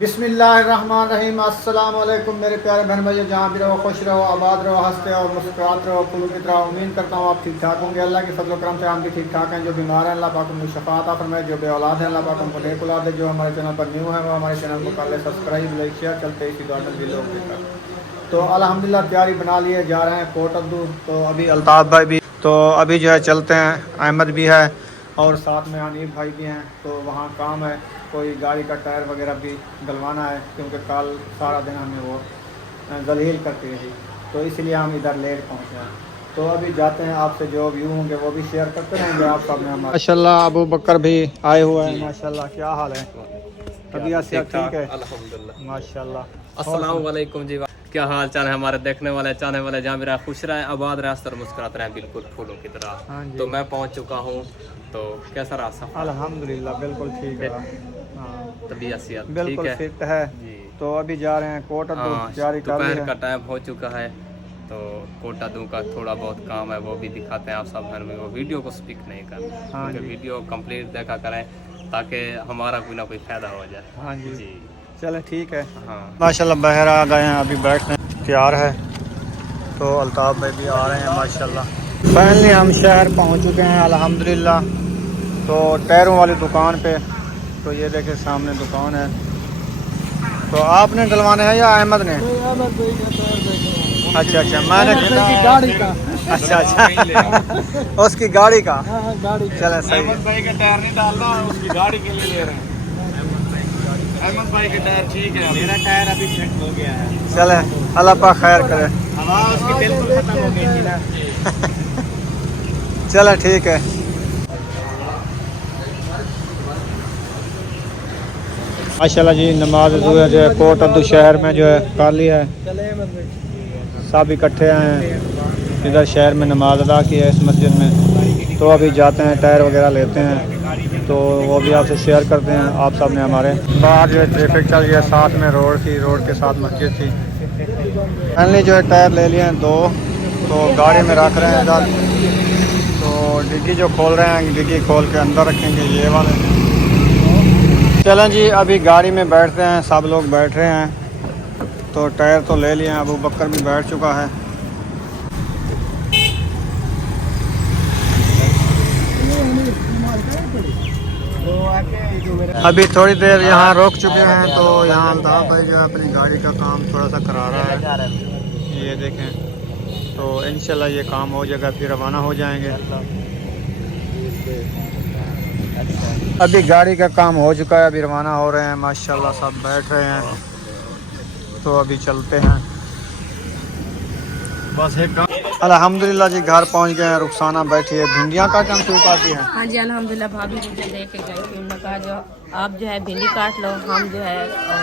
बिस्मिल्लाहिर्रहमानिर्रहीम। अस्सलाम वालेकुम मेरे प्यारे बहन भाइयों, जहाँ भी रहो खुश रहो, आबाद रहो, हंसते और मुस्कुराते रहो, फूलों की तरह। उम्मीद करता हूँ आप ठीक ठाक होंगे। अल्लाह के फजल करम से हम भी ठीक ठाक हैं। जो बीमार हैं अल्लाह पाक उनको शफा अता फरमाए, जो बे औलाद हैं अल्लाह पाक उनको नेक औलाद दे। जो हमारे चैनल पर न्यू है वो हमारे चैनल को कर ले सब्सक्राइब, लाइक शेयर, चलते इसी दौर में भी लोग तक। तो अल्हम्दुलिल्लाह तैयारी बना लिए, जा रहे हैं कोट अब्दू। तो अभी अल्ताफ़ भाई भी, तो अभी जो है चलते हैं, अहमद भी है और साथ में हनीफ भाई भी हैं। तो वहाँ काम है, कोई गाड़ी का टायर वगैरह भी डलवाना है, क्योंकि कल सारा दिन हमें वो जलील करती रही, तो इसलिए हम इधर लेट पहुँचे हैं। तो अभी जाते हैं, आपसे जो व्यू होंगे वो भी शेयर करते रहेंगे आप सब में। माशाल्लाह अबू बकर भी आए हुए हैं। माशाल्लाह क्या हाल है? अभी ठीक है अल्हम्दुलिल्लाह माशाल्लाह। अस्सलाम वालेकुम जी, क्या हाल चाल है हमारे देखने वाले चाहने वाले? जहाँ मेरा खुश रहे, आबाद रहे, हंसते मुस्कुराते रहे, बिल्कुल फूलों की तरह। हाँ जी। तो मैं पहुँच चुका हूँ। तो कैसा रहा सफर? अल्हम्दुलिल्लाह बिल्कुल ठीक है। हाँ तबीयत सेहत ठीक बिल्कुल है फिट है जी। तो अभी जा रहे हैं कोट अब्दू, हाँ, तैयारी कर ली दोपहर है। का टाइम हो चुका है, तो कोटा दूँ का थोड़ा बहुत काम है, वो भी दिखाते हैं आप सब घर में। वो वीडियो को स्पीक नहीं करना, हाँ क्योंकि जी। वीडियो कंप्लीट देखा करें ताकि हमारा कोई ना कोई फ़ायदा हो जाए। हाँ जी, जी चले ठीक है। हाँ माशाल्लाह बहर आ गए हैं, अभी बैठने तैयार है। तो अल्ताफ़ भाई भी आ रहे हैं माशाल्लाह। फाइनली हम शहर पहुंच चुके हैं अल्हम्दुलिल्लाह। तो टायरों वाली दुकान पे, तो ये देखिए सामने दुकान है। तो आपने डलवाने हैं या अहमद ने? अच्छा अच्छा, मैंने गाड़ी का। अच्छा अच्छा उसकी गाड़ी का। गाड़ी चले सही है। अहमद भाई का टायर नहीं डालना, उसकी गाड़ी के लिए ले रहे हैं। अहमद भाई का टायर ठीक है, मेरा टायर अभी फिट हो गया है। चले अल्लाह पाक खैर करे। हवा उसकी बिल्कुल खत्म हो गई थी ना। चले ठीक है। माशाल्लाह जी, नमाज जो है कोट अब्दू शहर में जो है कर ली है। सब इकट्ठे आए हैं इधर शहर में, नमाज अदा की है इस मस्जिद में। तो अभी जाते हैं, टायर वगैरह लेते हैं, तो वो भी आपसे शेयर करते हैं। आप सब ने हमारे बाहर जो है ट्रैफिक चल रही है, साथ में रोड थी, रोड के साथ मस्जिद थी। फाइनली जो है टायर ले लिए हैं 2, तो गाड़ी में रख रहे हैं इधर। तो डिग्गी जो खोल रहे हैं, डिग्गी खोल के अंदर रखेंगे ये वाले। चलें जी, अभी गाड़ी में बैठते हैं, सब लोग बैठ रहे हैं। तो टायर तो ले लिए हैं, अबू बकर भी बैठ चुका है। अभी थोड़ी देर यहाँ रोक चुके हैं। तो यहाँ अल्ताफ़ भाई जो है अपनी गाड़ी का काम थोड़ा सा करा रहा है, ये देखें। तो इंशाल्लाह ये काम हो जाएगा, फिर रवाना हो जाएंगे। अभी गाड़ी का काम हो चुका है, अभी रवाना हो रहे हैं। माशाल्लाह सब बैठ रहे हैं, तो अभी चलते हैं। बस एक अल्हम्दुलिल्लाह जी घर पहुंच गए हैं। रुखसाना बैठी है, भिंडियाँ काटना शुरू करती हैं। हाँ जी अल्हम्दुलिल्लाह, भाभी मुझे देके गई थी, उन्होंने कहा जो आप जो है भिंडी काट लो, हम जो है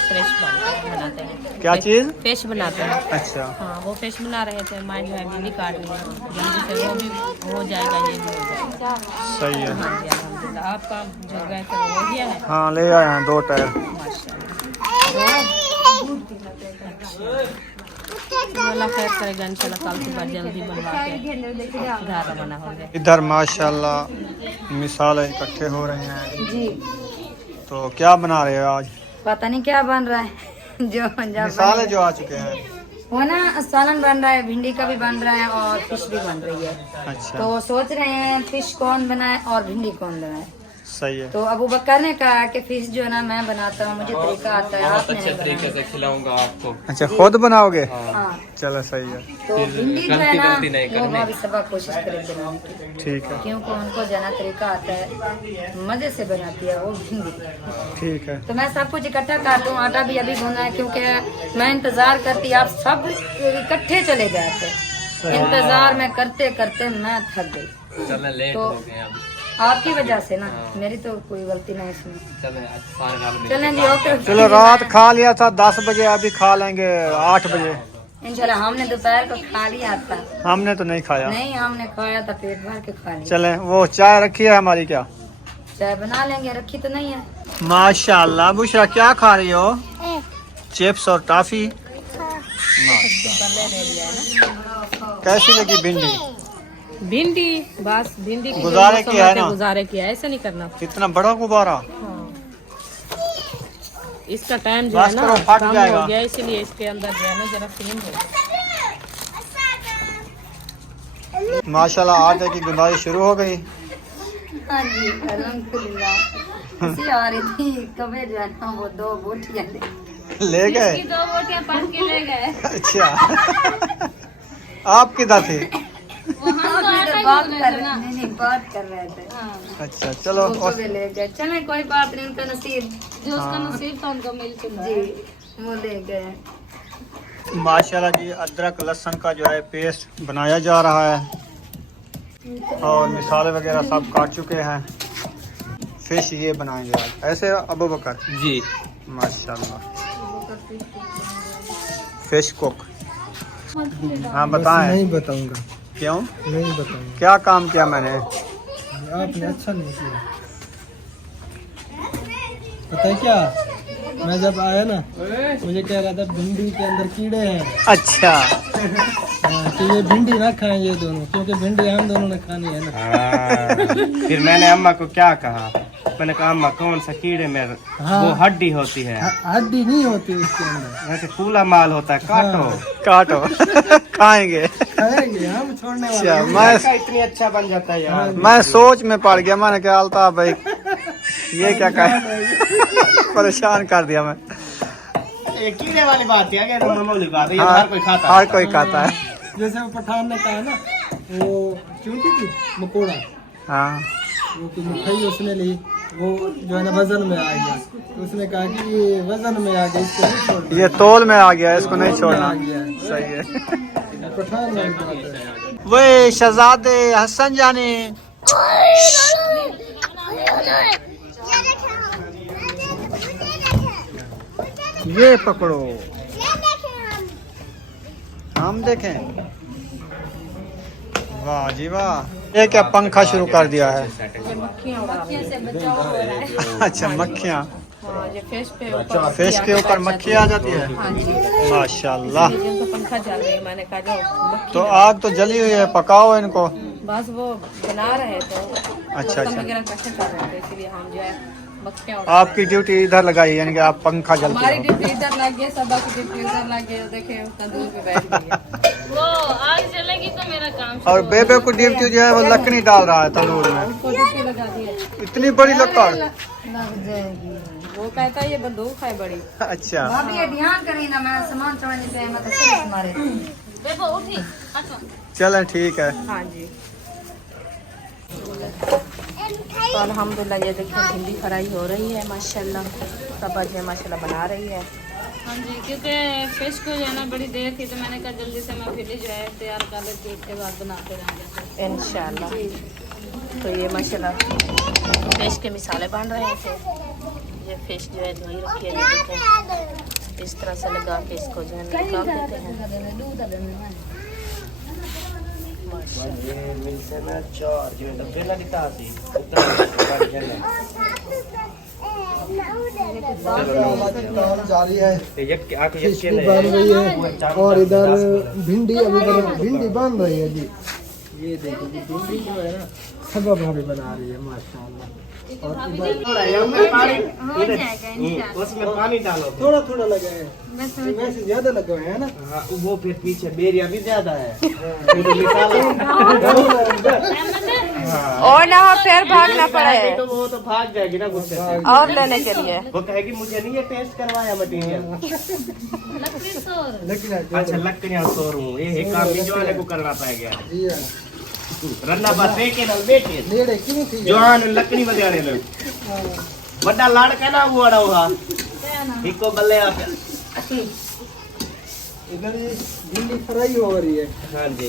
फ्रेश बनाते हैं। क्या चीज़? फिश बनाते हैं। अच्छा हाँ, वो फिश बना रहे थे, मैं जो है भिंडी काट रही हूँ। भिंडी से वो भी हो जाएगा, ये भी हो जाएगा। सही है। हाँ जी अल्हम्दुलिल्लाह, आपका जो गए थे वो हो गया है? हाँ ले आए हैं 2 टायर। अल्लाह खैर करेगा इंशाल्लाह, कल सुबह जल्दी बनवा के घर रवाना हो गए। इधर माशाल्लाह मिसाल इकट्ठे हो रहे हैं जी। तो क्या बना रहे हो आज? पता नहीं क्या बन रहा है जो मिसाल जो आ चुके हैं। वो ना सालन बन रहा है, भिंडी का भी बन रहा है और फिश भी बन रही है। अच्छा तो सोच रहे हैं फिश कौन बनाए और भिंडी कौन बनाए। सही है। तो अबू बकर ने कहा कि फिश जो है ना मैं बनाता हूँ, मुझे तरीका आता है, बहुत आपने अच्छे नहीं तरीके बनाया। से खिलाऊंगा आपको। अच्छा खुद बनाओगे? हाँ, चलो सही है। तो भिंडी जो है ना गलती नहीं वो करनी। भाभी सबक कोशिश करें बनाने की, ठीक है क्योंकि उनको जाना तरीका आता है, मजे से बनाती है वो भिंडी। ठीक है। तो मैं सब कुछ इकट्ठा कर लूँ, आटा भी अभी गूंदा है, क्योंकि मैं इंतजार करती, आप सब इकट्ठे चले जाते, इंतजार में करते करते मैं थक गई। चले लेट तो हो गए अब। आपकी वजह से ना, मेरी तो कोई गलती नहीं इसमें। चले सारे घर में चलें जी, ओके। चलो रात खा लिया था 10 बजे, अभी खा लेंगे 8 बजे। इंशाल्लाह हमने दोपहर को खा लिया था। हमने तो नहीं खाया। नहीं हमने खाया था, पेट भर के खा लिया। चले, वो चाय रखी है हमारी क्या? चाय बना लेंगे, रखी तो नहीं है। माशाल्लाह। बुशरा क्या खा रही हो? चिप्स और टॉफी। कैसी लगी भिंडी? भिंडी बस भिंडी की गुजारे किया है ना? गुजारे किया, ऐसे नहीं करना। कितना बड़ा गुब्बारा। हाँ। इसका टाइम जो बस है ना करो, फट कम जाएगा। हो गया, इसीलिए इसके अंदर जो है ना जरा फिल्म हो। माशाल्लाह आटे की गुंदाई शुरू हो गई। हाँ जी अल्हम्दुलिल्लाह। इसी आ रही थी कभी जो है ना वो 2 बोटियां ले गए। 2 बोटियां पढ़ के ले गए। अच्छा। आप किधर थे? बात कर रहे थे। अच्छा चलो। वो भी ले गए। चले कोई बात नहीं, उनका नसीब, जो उसका नसीब था उनको मिल चुका है। जी वो ले गए। माशाल्लाह जी अदरक लहसुन का जो है पेस्ट बनाया जा रहा है और मिसाले वगैरह सब काट चुके हैं। फिश ये बनाएंगे आज, ऐसे अबू बकर जी। माशाल्लाह। Fish cook. हाँ बताएं। नहीं बताऊंगा, क्यों? नहीं बताऊंगा। क्या काम किया मैंने? आपने अच्छा नहीं किया। पता है क्या, मैं जब आया ना मुझे कह रहा था भिंडी के अंदर कीड़े हैं। अच्छा। हाँ, कि ये भिंडी ना खाएं ये दोनों, क्योंकि भिंडी हम दोनों ने खानी है ना। फिर मैंने अम्मा को क्या कहा, मैंने कहा अम्मा कौन सा कीड़े में हाँ। वो हड्डी होती है, हड्डी नहीं होती इसके अंदर, वैसे कूला माल होता है, काटो। हाँ। काटो। खाएंगे। खाएंगे हम, छोड़ने वाले अच्छा, नहीं। मैं इतनी अच्छा बन जाता है यार। मैं सोच में पड़ गया। मैंने क्या अल्ताफ भाई ये क्या कहे। परेशान कर दिया मैं। ये कीड़े वाली बात है, अगर मामूली बात है, ये हाँ, हर कोई खाता है। हर कोई खाता है। जैसे वो पठान ने कहा ना, वो चूंटी थी मकोड़ा, हाँ वो की मिठाई उसने ली, वो जो है ना वजन में आ गया, तो उसने कहा कि ये वजन में आ गया, इसको नहीं छोड़ना। ये तोल में आ गया, इसको नहीं छोड़ना। आ गया है। सही है। पठान में बात है। वे शहजादे हसन जानी। ये पकड़ो, हम देखें। वाह जी वाह। ये क्या पंखा शुरू कर दिया है? मक्खियाँ से बचाव हो रहा है। अच्छा मक्खियाँ। हाँ, ये फिश पे ऊपर फिश के ऊपर मक्खी आ जाती है। हाँ जी। माशाल्लाह। जिनको पंखा चल रही है, मैंने कहा जो मक्खी तो आग तो जली हुई है, पकाओ इनको। बस वो बना रहे थे। अच्छा, अच्छा। वगैरह कष्ट कर रहे थे, इसलिए हम जो है मक्खियाँ आपकी ड्यूटी इधर लगाई, यानी कि आप पंखा जलते हमारी हो। ड्यूटी इधर लग गई, सबा की ड्यूटी इधर लग गई। देखे तंदूर पे बैठ गई। वो आग जलेगी तो मेरा काम और बेबे को ड्यूटी जो है वो लकड़ी डाल रहा है तंदूर में। उसको ड्यूटी लगा दी है। इतनी बड़ी लकड़। लग जाएगी। वो कहता है ये बंदूक है बड़ी। अच्छा। भाभी ये ध्यान करी ना, मैं सामान चढ़ाने से मतलब सिर्फ तुम्हारे। देखो उठी। चलें ठीक है। हाँ जी। तो अल्हम्दुलिल्लाह ये देखिए भिंडी फ्राई हो रही है माशाल्लाह। सबा जो है माशाल्लाह बना रही है। हाँ जी, क्योंकि फिश को जो है ना बड़ी देर थी, तो मैंने कहा जल्दी से मैं फिर जो है तैयार कर लेती हूँ, उसके बाद बनाते रहेंगे इंशाल्लाह। तो ये माशाल्लाह फिश के मिसाले बन रहे थे। ये फिश जो है धोई रखी है, ये देखें इस तरह से लगा के इसको जो है निकाल देते हैं। जारी है, फिश भी बन रही है और इधर भिंडी अभी भिंडी बन रही है जी। ये देखिए जी, भिंडी जो है ना सबा भाभी बना रही है माशाल्लाह। और उसमें पानी डालो, थोड़ा थोड़ा लगा है, वैसे ज्यादा लगा है ना। हाँ, वो फिर पीछे बेरिया भी ज्यादा है। और ना हो फिर भागना पड़े तो वो तो भाग जाएगी ना गुस्से से। और लेने के लिए। वो कहेगी मुझे नहीं ये टेस्ट करवाया मटीरियल। अच्छा लकड़ियाँ तोड़ूं, ये काम भी जवान को करना पाएगा। जी हाँ, रन्ना बात के ना बेटे लेड़े क्यों थी जवान लकड़ी बजाने लग बड़ा लाड़ का ना वो अड़ा हुआ इको बल्ले आप। इधर ये भिंडी फ्राई हो रही है। हाँ जी।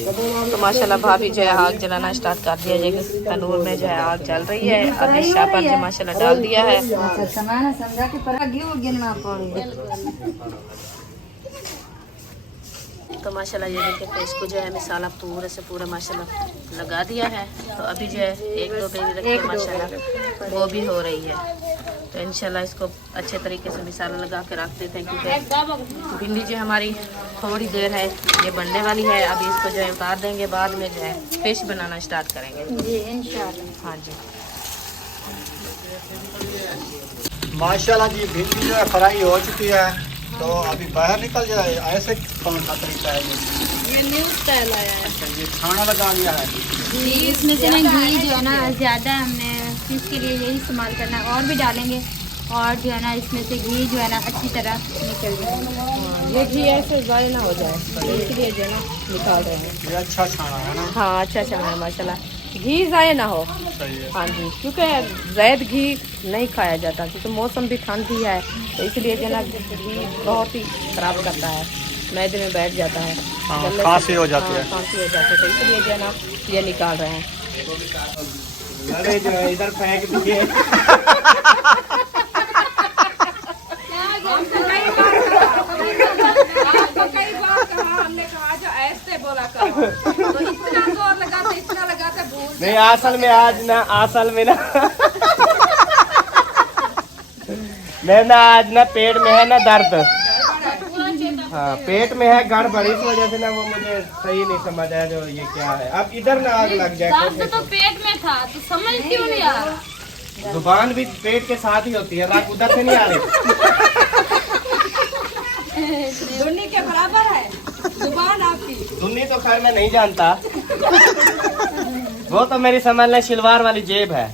तो माशाल्लाह भाभी जो है आग जलाना स्टार्ट कर दिया है। तंदूर में जो है आग जल रही है। अभी शापर जो माशाल्लाह डाल दिया है। अच्छा सामान समझा के पर घी गिनना पड़ी। तो माशाल्लाह ये देखिए फिश को जो है मिसाला पूरे से पूरा माशाल्लाह लगा दिया है। तो अभी जो है 1-2 पे भी रखी है माशाल्लाह, वो भी हो रही है। तो इंशाल्लाह इसको अच्छे तरीके से मिसाला लगा के रख देते हैं, क्योंकि भिंडी जो हमारी थोड़ी देर है ये बनने वाली है। अभी इसको जो है उतार देंगे, बाद में जो है फिश बनाना स्टार्ट करेंगे जी इंशाल्लाह। हाँ जी। माशाल्लाह जी भिंडी जो है फ्राई हो चुकी है, तो अभी बाहर निकल जाए। ऐसे कौन सा तरीका है ये न्यू स्टाइल आया है। ये खाना लगा दिया है। घी इसमें से ना घी जो है ना ज़्यादा हमने फिश के लिए यही इस्तेमाल करना है, और भी डालेंगे और जो है ना इसमें से घी जो है ना अच्छी तरह निकल जाए। ये घी ऐसे ज़ाय ना हो जाए, तो इसलिए जो है ना निकाल रहे हैं। ये अच्छा छाना है ना। हाँ अच्छा अच्छा है माशाल्लाह, घी ज़ाय ना हो। सही है। हाँ जी, क्योंकि ज़्यादा घी नहीं खाया जाता, क्योंकि मौसम भी ठंडी है, तो इसलिए जो है ना घी बहुत ही ख़राब करता है, मैदे में बैठ जाता है। हाँ, गले से- खांसी हो जाती है। खांसी हो जाती है, तो इसलिए जो है ना ये निकाल रहे हैं। अरे जो है इधर फेंक दिए। कई बार कहा, हमने कहा जो ऐसे बोला करो, तो इतना जोर लगाते भूल नहीं असल में ना मैं ना आज ना पेट में है ना दर्द। हाँ पेट में है गड़बड़, इस वजह से ना वो मुझे सही नहीं समझ आया जो ये क्या है। अब इधर ना आग लग जाए। दर्द तो पेट में था, तो समझ क्यों नहीं आ रहा? जुबान भी पेट के साथ ही होती है, रात उधर से नहीं आ रही। धुनी के बराबर है जुबान आपकी। धुनी तो खैर मैं नहीं जानता, वो तो मेरी समझ लें शिलवार वाली जेब है।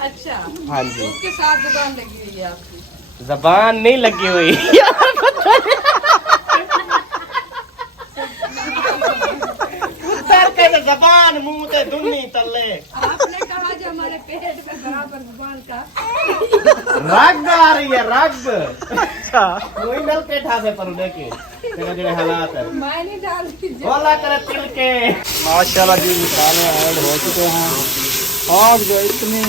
अच्छा, हाँ जी, उसके साथ जुबान लगी हुई है आपकी। जबान नहीं लगी हुई। उधर कैसे जबान मुंह ते धुनी तले। आपने कहा जो हमारे पेट में बराबर जुबान का रग आ रही है, रग। अच्छा कोई नल के ठासे पर देखे तेरे जो हालात है मैं नहीं डालती। बोला करे तिल के। माशाल्लाह जी मसाले ऐड हो चुके हैं। आग जो इतनी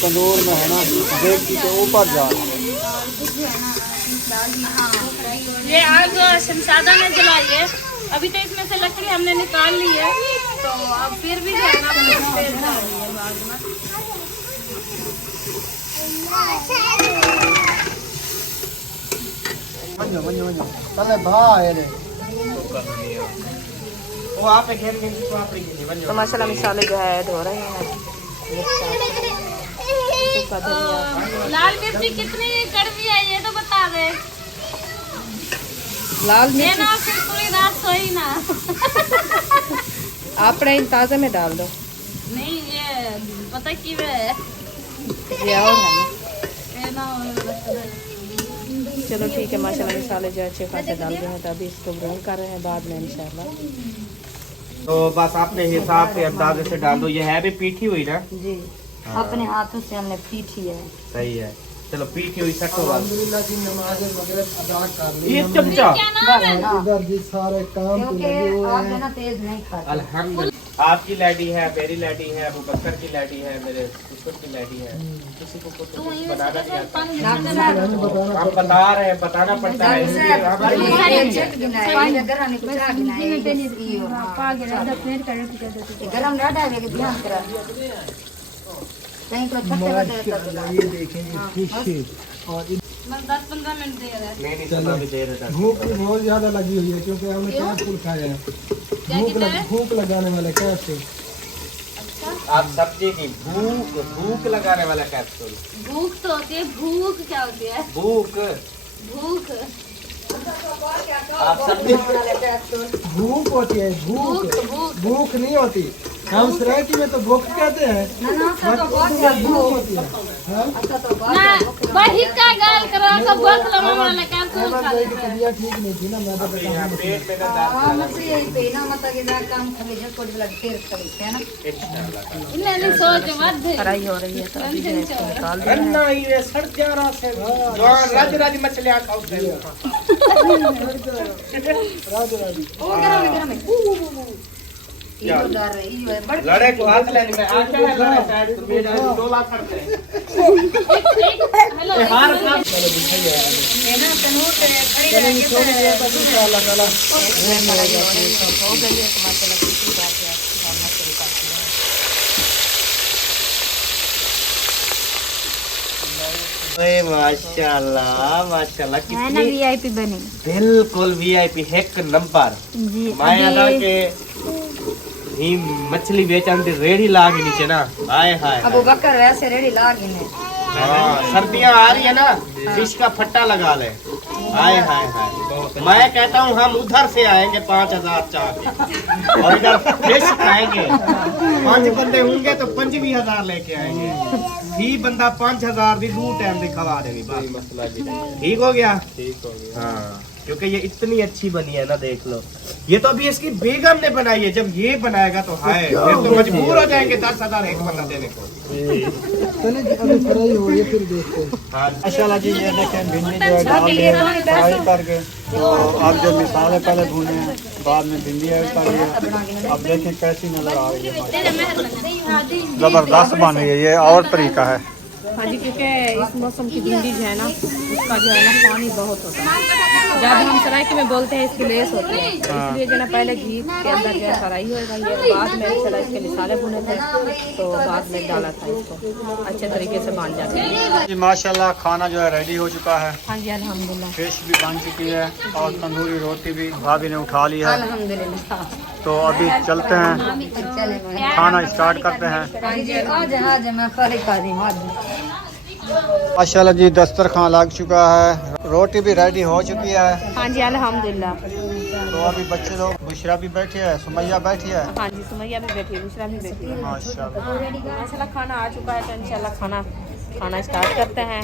तंदूर में है ना, देखती तो ऊपर जा रही है। ये आग शमशादा ने जलाई है। अभी तो इसमें से लकड़ी हमने निकाल ली है, तो अब फिर भी जो है ना तेज जा रही है आग में। मंजो पहले भाई रे वो आप एक घेर के तो आप एक बन तो जाओ। माशाल्लाह मिसाले जो है ऐड हो रहे हैं। सूखा धनिया, लाल मिर्ची कितनी कड़वी है ये तो बता दे। लाल ये मिर्च ना फिर पूरी रात सोई ना। आपने इन ताज़े में डाल दो, नहीं ये पता की वे है, ये और है ना। ये ना चलो ठीक है, माशाल्लाह मिसाले जो अच्छे खासे डाल रहे हैं, तो अभी इसको ब्राउन कर रहे हैं, बाद में इंशाल्लाह। तो बस अपने हिसाब से अंदाजे से डाल दो। ये है भी पीठी हुई ना। जी, अपने हाथों से हमने पीठी है। सही है, चलो पीठी हुई सटो बात। अल्हम्दुलिल्लाह जी नमाज मगरिब अदा कर ली। ये चमचा इधर जी सारे काम तो क्योंकि लगे हुए आप हैं। जो ना तेज नहीं खाते। अल्हम्दुलिल्लाह। आपकी लैडी है, मेरी लैडी है, अबू बकर की लैडी है, मेरे सुसुर की लैडी है। किसी को कुछ बनाना नहीं आता। हम बता रहे हैं, बताना पड़ता है इसलिए हमारी गरम डाटा है ध्यान करा कहीं तो छत्ते माशाल्लाह ये देखें जी फिश और 10-15 मिनट दे रहा है। नहीं सुना भी दे रहा था। भूख भी बहुत ज्यादा लगी हुई है, क्योंकि हमने कैप्सूल खाए हैं। भूख लगाने वाले कैप्सूल। आप सब्जी की भूख लगाने वाला कैप्सूल। भूख तो होती है, भूख क्या होती है? भूख भूख आप सब्जी भूख होती है, भूख भूख नहीं होती। हम सरायकी में तो भूख कहते हैं, भूख होती है। हाँ? ना वही का गाल करा का बस लमा वाला कैप्सूल खा भाई ले। की तबीयत ठीक नहीं थी ना, मैं तो बता यहाँ पेट में ना दर्द इन्हें नहीं सोच मत। फ्राई हो रही है, तो अभी जो है इसको निकाल दिया है। अन्ना ये सड़ जा रहा से जवान राज राज मछलियां खाओ राज राज। क्या? तो डर रही है बड़ लड़े को हाथ लेने में आशा है, लड़े शायद तो मेरा टोला करते हैं। ये हार काम है ना तनूर पे खड़ी रह के छोड़ दिया था इंशाल्लाह ताला। हो गई है तो माशाल्लाह दूसरी बार से डालना शुरू करते हैं। माशाल्लाह माशाल्लाह है ना कितनी वीआईपी बने बिल्कुल वीआईपी एक नंबर। जी। माया ना के ही मछली बेचन दी रेड़ी लाग नीचे ना। हाय हाय अबू बकर वैसे रेडी लागी ने हाँ, सर्दियाँ आ रही है ना, फिश का फट्टा लगा ले। हाय हाय हाय, मैं कहता हूँ हम उधर से आएंगे 5000 चाह के और इधर फिश खाएंगे। 5 बंदे होंगे तो 25,000 लेके आएंगे। ही बंदा 5000 दी 2 टाइम दी खवा देगी बस। ठीक हो गया? ठीक हो गया। हाँ, क्योंकि ये इतनी अच्छी बनी है ना, देख लो। ये तो अभी इसकी बेगम ने बनाई है, जब ये बनाएगा तो हाय फिर तो मजबूर हो जाएंगे 10,000 एक बंदा देने को। चले जी, अभी फ्राई हो रही है, फिर देखते हैं। हाँ, माशाल्लाह जी, ये देखें भिंडी जो है डाल दिए फ्राई करके। तो अब जो मिसाले पहले भूने हैं, बाद में भिंडी ऐड कर दिया। अब देखें कैसी नजर आ रही है, जबरदस्त बन रही है। ये और तरीका है। हाँ जी, क्योंकि इस मौसम की भिंडी जो है ना, उसका जो है ना पानी बहुत होता है। जब हम सराइकी में बोलते हैं इसकी लेस होती है, तो इसलिए जो ना पहले घी के अंदर जो है फ्राई होएगा। ये बाद में चला इसके मिसाले भुने थे तो बाद में डाला था इसको, अच्छे तरीके से बन जाते हैं। जी माशाल्लाह, खाना जो है रेडी हो चुका है। हाँ जी अल्हम्दुलिल्लाह। फिश भी बन चुकी है और तंदूरी रोटी भी भाभी ने उठा ली है। अल्हम्दुलिल्लाह। तो अभी चलते हैं, चले खाना स्टार्ट करते हैं। आज मैं खाली कर रही हूँ आज। माशाल्लाह जी, दस्तरखान लग चुका है, रोटी भी रेडी हो चुकी है। हाँ जी अल्हम्दुलिल्लाह। तो अभी बच्चे लोग, बुशरा भी बैठी है, सुमैया बैठी है। हाँ जी, सुमैया भी बैठी है, दूसरा भी बैठी है। माशाल्लाह माशाल्लाह खाना आ चुका है, तो इंशाल्लाह खाना स्टार्ट करते हैं।